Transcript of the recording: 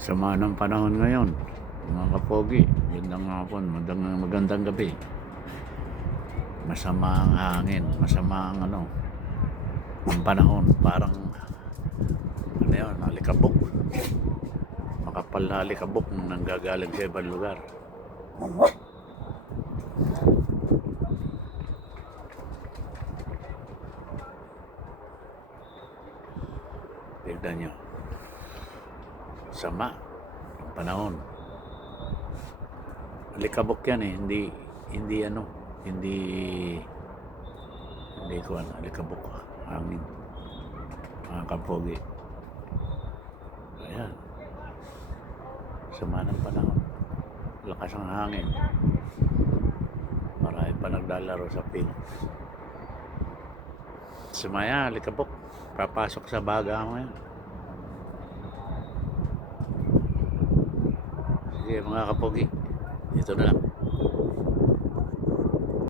Sama ng panahon ngayon, mga kapogi. Magandang hapon, magandang gabi. Masama ang hangin, masama ang ang panahon. Parang, alikabok. Makapal na alikabok nang nanggagaling sa ibang lugar. Tignan nyo. Sama ang panahon. Alikabok yan eh, hindi ko alikabok, hangin, mga kapogi. Ayan, sama ng panahon, lakas ang hangin, marami pa naglalaro sa field. Sumaya, alikabok, papasok sa baga mo yan. Sige mga kapogi, dito na lang.